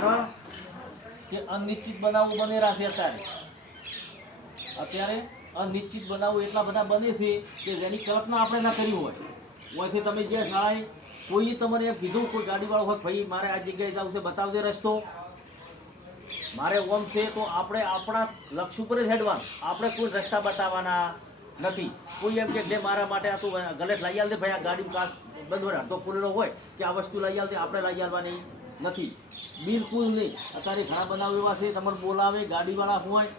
કારણ કે અનિશ્ચિત બનાવો બનેલા છે. અત્યારે અનિશ્ચિત બનાવો એટલા બધા બને છે કે જેની કલ્પના આપણે ના કરી હોય. ઓયથી તમે જે શાળાએ કોઈ તમને એમ કીધું, કોઈ ગાડીવાળો હોય, ભાઈ મારે આ જગ્યાએ જવું છે, બતાવજે રસ્તો, મારે ઓમ છે, તો આપણે આપણા લક્ષ્ય ઉપર જ હેડવાનું. આપણે કોઈ રસ્તા બતાવવાના નથી. કોઈ એમ કે મારા માટે આ તું ગલત લઈ આલ દે ભાઈ, આ ગાડી કાચ બંધ હોય, અડધો ખુલેલો હોય કે આ વસ્તુ લઈ આલ દે, આપણે લઈ આવવાની નથી, બિલકુલ નહીં. અત્યારે ઘણા બનાવ એવા છે, તમને બોલાવે ગાડીવાળા હોય,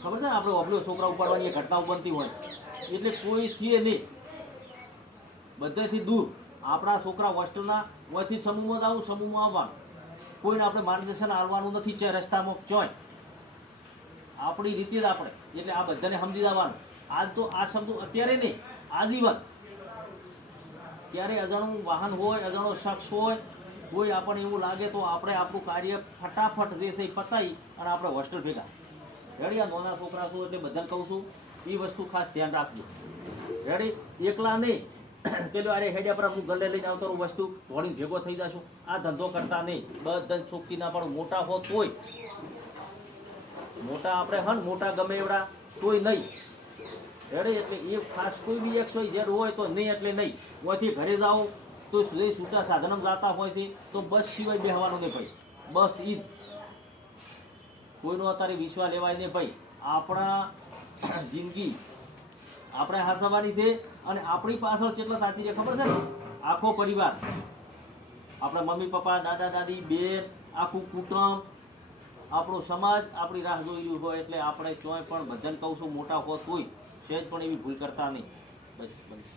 ખબર છે ને, આપણે ઓબલો છોકરા ઉપાડવાની ઘટનાઓ બનતી હોય, એટલે કોઈ છીએ નહીં, બધેથી દૂર. આપણા છોકરા હોસ્ટેલના ઓયથી સમૂહમાં જ આવું, સમૂહમાં આવવાનું, કોઈને આપણે માર્ગદર્શન આવવાનું નથી. છે રસ્તામાં ચોય આપણી રીતે જ આપણે, એટલે આ બધાને સમજી જવાનું. આજ તો આ શબ્દો અત્યારે નહીં, આજીવન. ત્યારે અજાણું વાહન હોય, અજાણો શખ્સ હોય, કોઈ આપણને એવું લાગે તો આપણે આપણું કાર્ય ફટાફટ રેસે પતાવી અને આપણે હોસ્ટેલ ભેગા રેડી. આ નાના છોકરા છું એટલે બધાને કહું છું, એ વસ્તુ ખાસ ધ્યાન રાખજો. રેડી, એકલા નહીં પેલો અરે હેડ્યા પર હું ગલે લઈને આવતો વસ્તુ વળી ભેગો થઈ જશું, આ ધંધો કરતા નહીં. બધા ચોખ્ખી ના પણ મોટા હો તોય, મોટા આપણે હન મોટા ગમે એવડા તોય નહીં. રેડી, એટલે એ ખાસ કોઈ બી XYZ હોય તો નહીં એટલે નહીં. ઓયથી ઘરે જાઓ તો લઈ છૂટા સાધનમાં જતા હોય છે તો બસ સિવાય બેહવાનું નહીં ભાઈ, બસ ઈ જ. કોઈનો અત્યારે વિશ્વાસ લેવાય નહીં ભાઈ. આપણા જિંદગી આપણે હાસવાની છે, અને આપણી પાછળ કેટલા સાચી છે ખબર છે ને? આખો પરિવાર, આપણા મમ્મી પપ્પા, દાદા દાદી, બેન, આખું કુટુંબ, આપણો સમાજ આપણી રાહ જોઈ રહ્યું હોય. એટલે આપણે ચોય પણ બધાને કહું છું, મોટા હોત હોય સહેજ પણ એવી ભૂલ કરતા નહીં. બસ બસ.